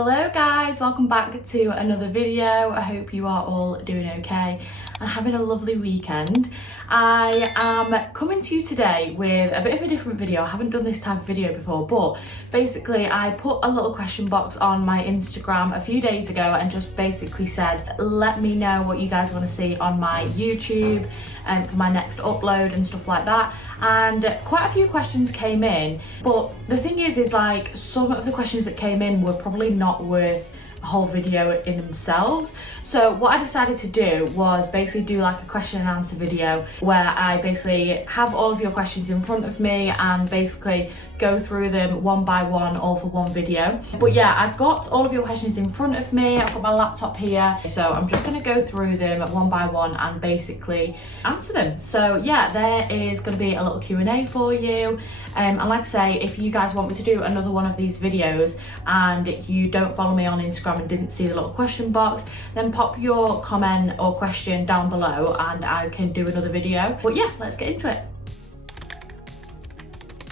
Hello guys, welcome back to another video. I hope you are all doing okay and having a lovely weekend. I am coming to you today with a bit of a different video. I haven't done this type of video before, but basically I put a little question box on my Instagram a few days ago and just basically said, let me know what you guys want to see on my YouTube for my next upload and stuff like that. And quite a few questions came in, but the thing is like some of the questions that came in were probably not worth a whole video in themselves. So what I decided to do was basically do like a question and answer video where I basically have all of your questions in front of me and basically go through them one by one, all for one video. But yeah, I've got all of your questions in front of me. I've got my laptop here, so I'm just going to go through them one by one and basically answer them. So yeah, there is going to be a little Q&A for you. And like I say, if you guys want me to do another one of these videos and you don't follow me on Instagram and didn't see the little question box, then pop your comment or question down below and I can do another video. But yeah, let's get into it.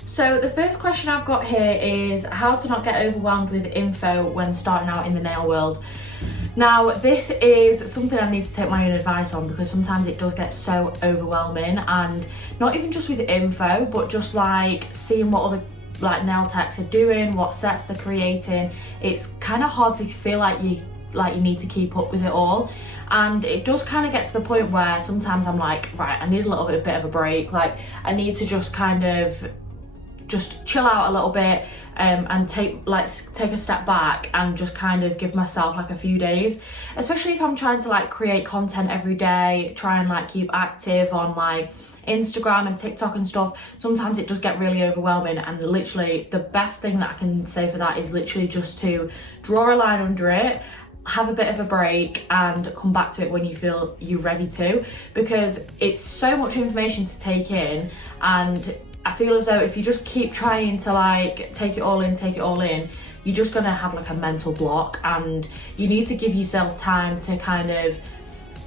So the first question I've got here is how to not get overwhelmed with info when starting out in the nail world. Now this is something I need to take my own advice on because sometimes it does get so overwhelming, and not even just with info but just like seeing what other like nail techs are doing, what sets they're creating. It's kind of hard to feel like you need to keep up with it all, and it does kind of get to the point where sometimes I'm like, right, I need a little bit of a break. Like I need to just kind of just chill out a little bit and take a step back and just kind of give myself like a few days, especially if I'm trying to like create content every day, try and like keep active on like Instagram and TikTok and stuff. Sometimes it does get really overwhelming, and literally the best thing that I can say for that is literally just to draw a line under it, have a bit of a break and come back to it when you feel you're ready to, because it's so much information to take in, and I feel as though if you just keep trying to like take it all in, you're just gonna have like a mental block, and you need to give yourself time to kind of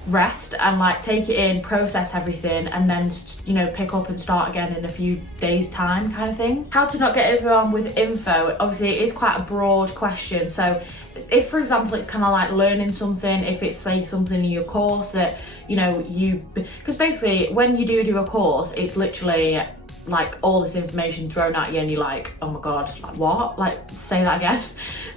rest and like take it in, process everything, and then, you know, pick up and start again in a few days time kind of thing. How to not get overwhelmed with info. Obviously it is quite a broad question, so if for example it's kind of like learning something, if it's say something in your course that, you know, because basically when you do a course, it's literally like all this information thrown at you and you're like, oh my god, like what, like say that again.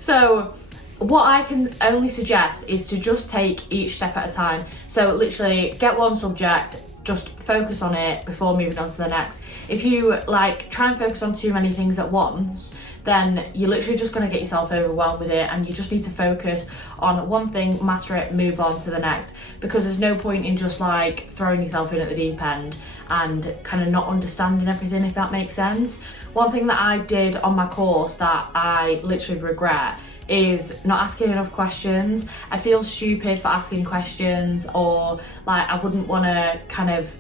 So what I can only suggest is to just take each step at a time. So literally get one subject, just focus on it before moving on to the next. If you like try and focus on too many things at once, then you're literally just going to get yourself overwhelmed with it, and you just need to focus on one thing, master it, move on to the next, because there's no point in just like throwing yourself in at the deep end and kind of not understanding everything, if that makes sense. One thing that I did on my course that I literally regret is not asking enough questions. I feel stupid for asking questions, or like I wouldn't want to kind of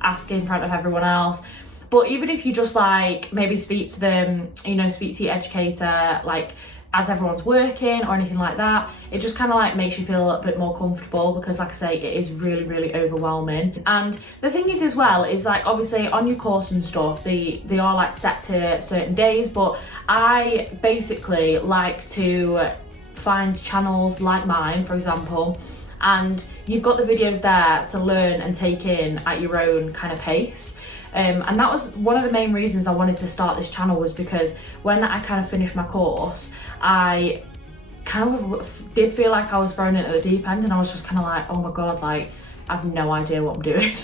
ask in front of everyone else. But even if you just like maybe speak to them, you know, speak to your educator like as everyone's working or anything like that, it just kind of like makes you feel a little bit more comfortable, because like I say, it is really overwhelming. And the thing is as well is like obviously on your course and stuff, they are like set to certain days, but I basically like to find channels like mine, for example, and you've got the videos there to learn and take in at your own kind of pace. And that was one of the main reasons I wanted to start this channel, was because when I kind of finished my course, I kind of did feel like I was thrown into the deep end, and I was just kind of like, oh my god, like I have no idea what I'm doing.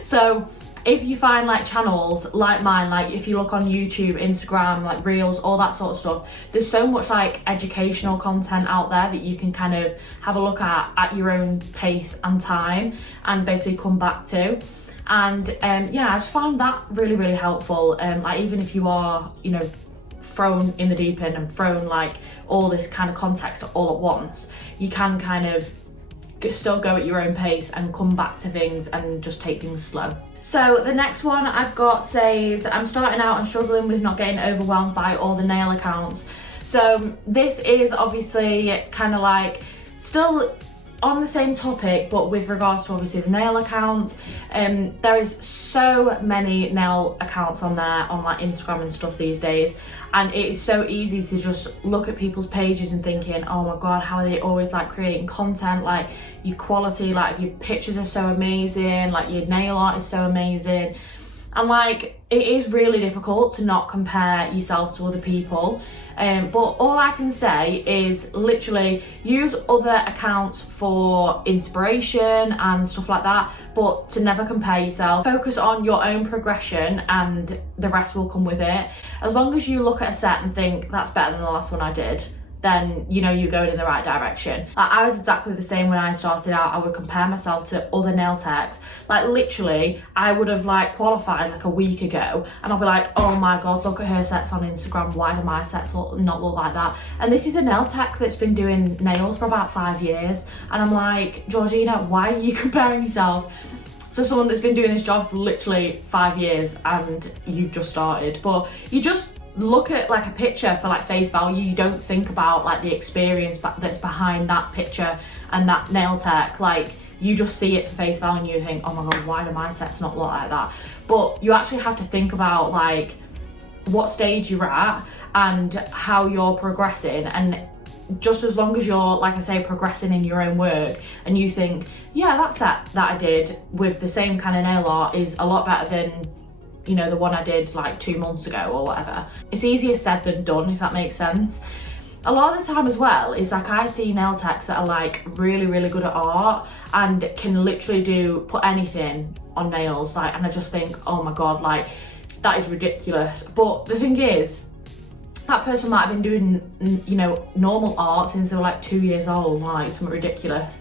So if you find like channels like mine, like if you look on YouTube, Instagram, like Reels, all that sort of stuff, there's so much like educational content out there that you can kind of have a look at your own pace and time and basically come back to. And yeah, I just found that really helpful. Like even if you are, you know, thrown in the deep end and thrown like all this kind of context all at once, you can kind of still go at your own pace and come back to things and just take things slow. So the next one I've got says, I'm starting out and struggling with not getting overwhelmed by all the nail accounts. So this is obviously kind of like still on the same topic, but with regards to obviously the nail accounts, there is so many nail accounts on there, on like Instagram and stuff these days, and it is so easy to just look at people's pages and thinking, oh my god, how are they always like creating content, like your quality, like your pictures are so amazing, like your nail art is so amazing. And like, it is really difficult to not compare yourself to other people. But all I can say is literally use other accounts for inspiration and stuff like that, but to never compare yourself. Focus on your own progression and the rest will come with it. As long as you look at a set and think, that's better than the last one I did, then you know you're going in the right direction. Like, I was exactly the same when I started out. I would compare myself to other nail techs. Like literally, I would have like qualified like a week ago and I'll be like, oh my god, look at her sets on Instagram, why do my sets not look like that? And this is a nail tech that's been doing nails for about 5 years, and I'm like, Georgina, why are you comparing yourself to someone that's been doing this job for literally 5 years and you've just started? But you just look at like a picture for like face value. You don't think about like the experience that's behind that picture and that nail tech. Like, you just see it for face value and you think, oh my god, why do my sets not look like that? But you actually have to think about like what stage you're at and how you're progressing, and just as long as you're, like I say, progressing in your own work and you think, yeah, that set that I did with the same kind of nail art is a lot better than, you know, the one I did like 2 months ago or whatever. It's easier said than done, if that makes sense. A lot of the time as well is like, I see nail techs that are like really, really good at art and can literally put anything on nails, like, and I just think, oh my god, like, that is ridiculous. But the thing is, that person might have been doing, you know, normal art since they were like 2 years old, like something ridiculous.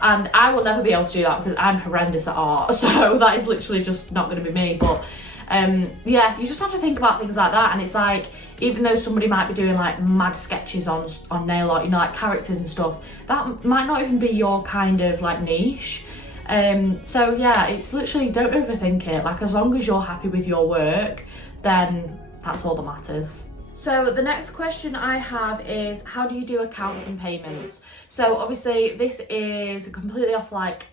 And I will never be able to do that because I'm horrendous at art, so that is literally just not going to be me. But yeah, you just have to think about things like that. And it's like, even though somebody might be doing like mad sketches on nail art, you know, like characters and stuff, that might not even be your kind of like niche. So yeah, it's literally, don't overthink it. Like, as long as you're happy with your work, then that's all that matters. So the next question I have is, how do you do accounts and payments? So obviously this is completely off like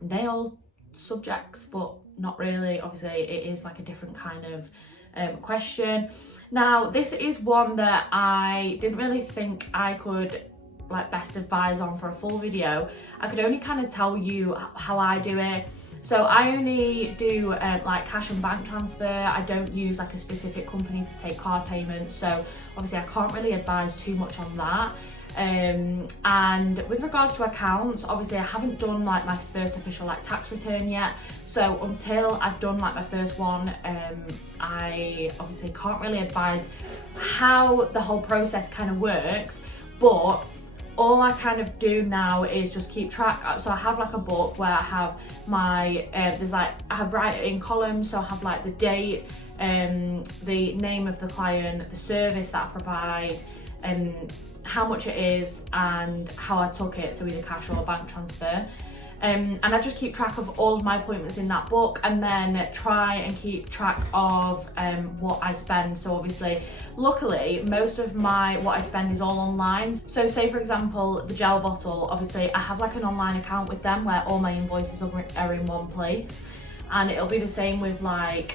nail subjects, but not really. Obviously it is like a different kind of question. Now this is one that I didn't really think I could like best advise on for a full video. I could only kind of tell you how I do it. So I only do like cash and bank transfer. I don't use like a specific company to take card payments, so obviously I can't really advise too much on that. And with regards to accounts, obviously I haven't done like my first official like tax return yet, so until I've done like my first one, I obviously can't really advise how the whole process kind of works. But all I kind of do now is just keep track. So I have like a book where I have my, there's like, I have write it in columns. So I have like the date, the name of the client, the service that I provide, how much it is and how I took it, so either cash or bank transfer. And I just keep track of all of my appointments in that book, and then try and keep track of what I spend. So obviously, luckily, most of what I spend is all online. So say for example, the gel bottle, obviously I have like an online account with them where all my invoices are in one place. And it'll be the same with like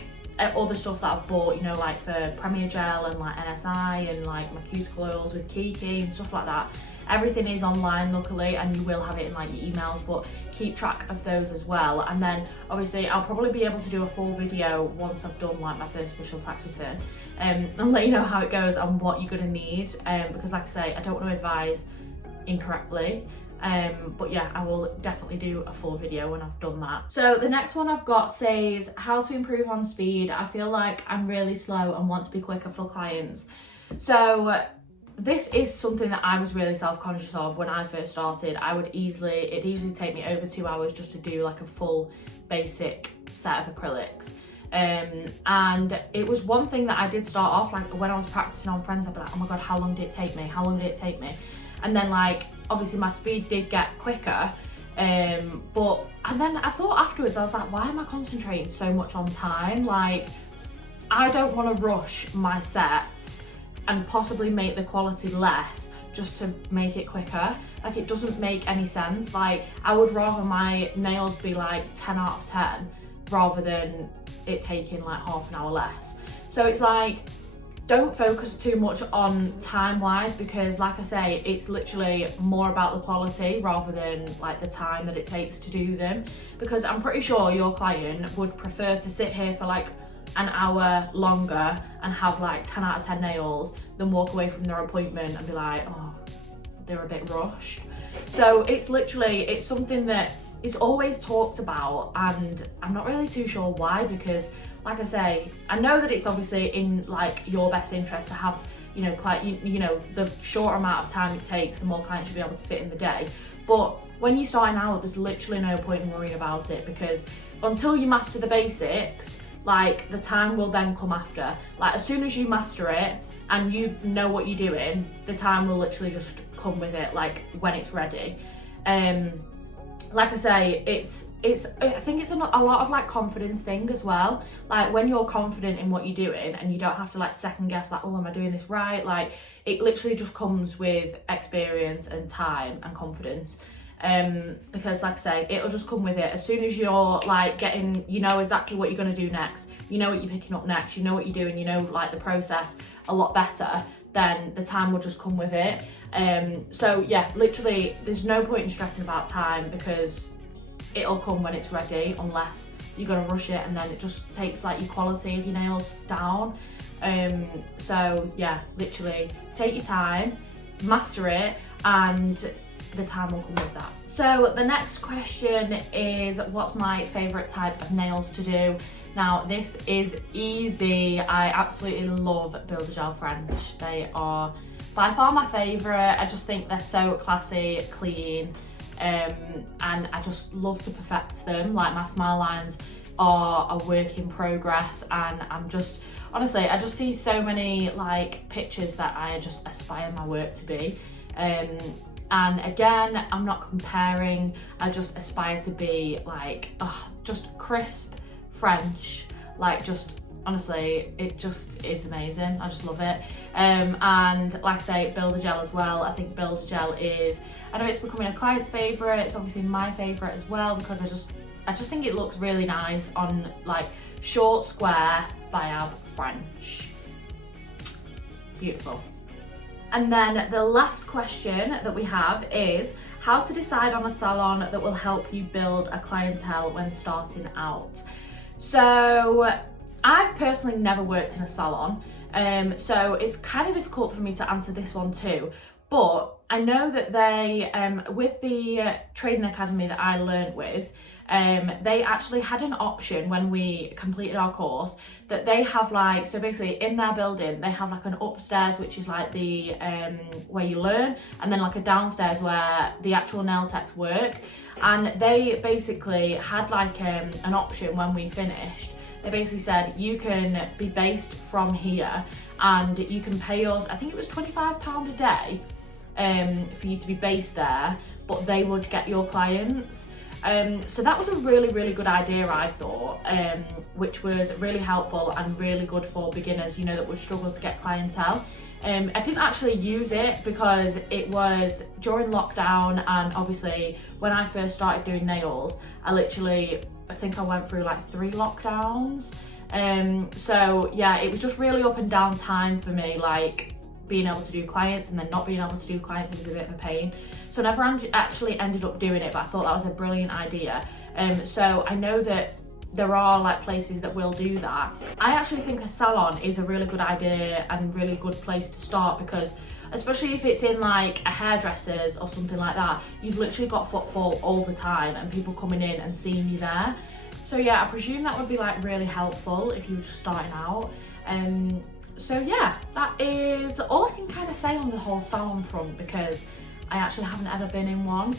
all the stuff that I've bought, you know, like for Premier Gel and like NSI and like my cuticle oils with Kiki and stuff like that. Everything is online luckily, and you will have it in like your emails, but keep track of those as well. And then obviously I'll probably be able to do a full video once I've done like my first official tax return, and let you know how it goes and what you're gonna need, because like I say, I don't want to advise incorrectly. But yeah, I will definitely do a full video when I've done that. So the next one I've got says, how to improve on speed. I feel like I'm really slow and want to be quicker for clients. So this is something that I was really self-conscious of when I first started. It'd easily take me over 2 hours just to do like a full basic set of acrylics. And it was one thing that I did start off, like when I was practicing on friends, I'd be like, oh my god, how long did it take me? How long did it take me? And then like, obviously my speed did get quicker, and then I thought afterwards, I was like, why am I concentrating so much on time? Like, I don't want to rush my sets and possibly make the quality less just to make it quicker. Like, it doesn't make any sense. Like, I would rather my nails be like 10 out of 10 rather than it taking like half an hour less. So it's like, don't focus too much on time wise, because like I say, it's literally more about the quality rather than like the time that it takes to do them. Because I'm pretty sure your client would prefer to sit here for like an hour longer and have like 10 out of 10 nails than walk away from their appointment and be like, oh, they're a bit rushed. So it's literally, it's something that is always talked about, and I'm not really too sure why, because like I say, I know that it's obviously in like your best interest to have, you know, you know, the short amount of time it takes, the more clients you'll be able to fit in the day. But when you're starting out, there's literally no point in worrying about it, because until you master the basics, like the time will then come after. Like, as soon as you master it and you know what you're doing, the time will literally just come with it, like when it's ready. Like I say, I think it's a lot of like confidence thing as well. Like, when you're confident in what you're doing and you don't have to like second guess, like, oh, am I doing this right? Like, it literally just comes with experience and time and confidence. Because like I say, it'll just come with it. As soon as you're like getting, you know exactly what you're going to do next, you know what you're picking up next, you know what you're doing, you know like the process a lot better, then the time will just come with it. So yeah, literally there's no point in stressing about time, because it'll come when it's ready, unless you're going to rush it and then it just takes like your quality of your nails down. So yeah, literally take your time, master it, and the time will come with that. So the next question is, what's my favourite type of nails to do? Now, this is easy. I absolutely love Builder Gel French. They are by far my favourite. I just think they're so classy, clean, and I just love to perfect them. Like, my smile lines are a work in progress, and I'm just, honestly, I just see so many like pictures that I just aspire my work to be. And again, I'm not comparing, I just aspire to be like, just crisp French, like, just honestly, it just is amazing. I just love it. And like I say, Builder Gel as well. I think Builder Gel is, I know it's becoming a client's favourite, it's obviously my favourite as well, because I just think it looks really nice on like short, square, biab French. Beautiful. And then the last question that we have is how to decide on a salon that will help you build a clientele when starting out. So I've personally never worked in a salon, so it's kind of difficult for me to answer this one too. But I know that they, with the trading academy that I learned with, they actually had an option when we completed our course that they have like, so basically in their building they have like an upstairs which is like the where you learn, and then like a downstairs where the actual nail techs work. And they basically had like an option when we finished. They basically said you can be based from here and you can pay us, I think it was £25 a day for you to be based there, but they would get your clients. So that was a really, really good idea, I thought, which was really helpful and really good for beginners, you know, that would struggle to get clientele. I didn't actually use it because it was during lockdown, and obviously when I first started doing nails, I think I went through like 3 lockdowns. So yeah, it was just really up and down time for me, like being able to do clients and then not being able to do clients was a bit of a pain. So I never actually ended up doing it, but I thought that was a brilliant idea. So I know that there are like places that will do that. I actually think a salon is a really good idea and really good place to start, because especially if it's in like a hairdresser's or something like that, you've literally got footfall all the time and people coming in and seeing you there. So yeah, I presume that would be like really helpful if you were just starting out. So yeah, that is all I can kind of say on the whole salon front, because I actually haven't ever been in one.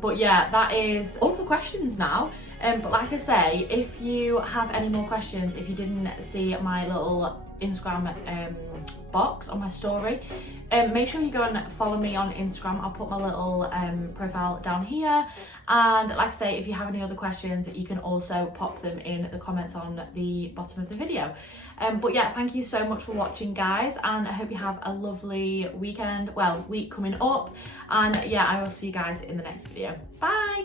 But yeah, that is all of the questions now. But like I say, if you have any more questions, if you didn't see my little Instagram box on my story, make sure you go and follow me on Instagram. I'll put my little profile down here, and like I say, if you have any other questions, you can also pop them in the comments on the bottom of the video. But yeah, thank you so much for watching, guys, and I hope you have a lovely weekend, well, week coming up, and yeah, I will see you guys in the next video. Bye.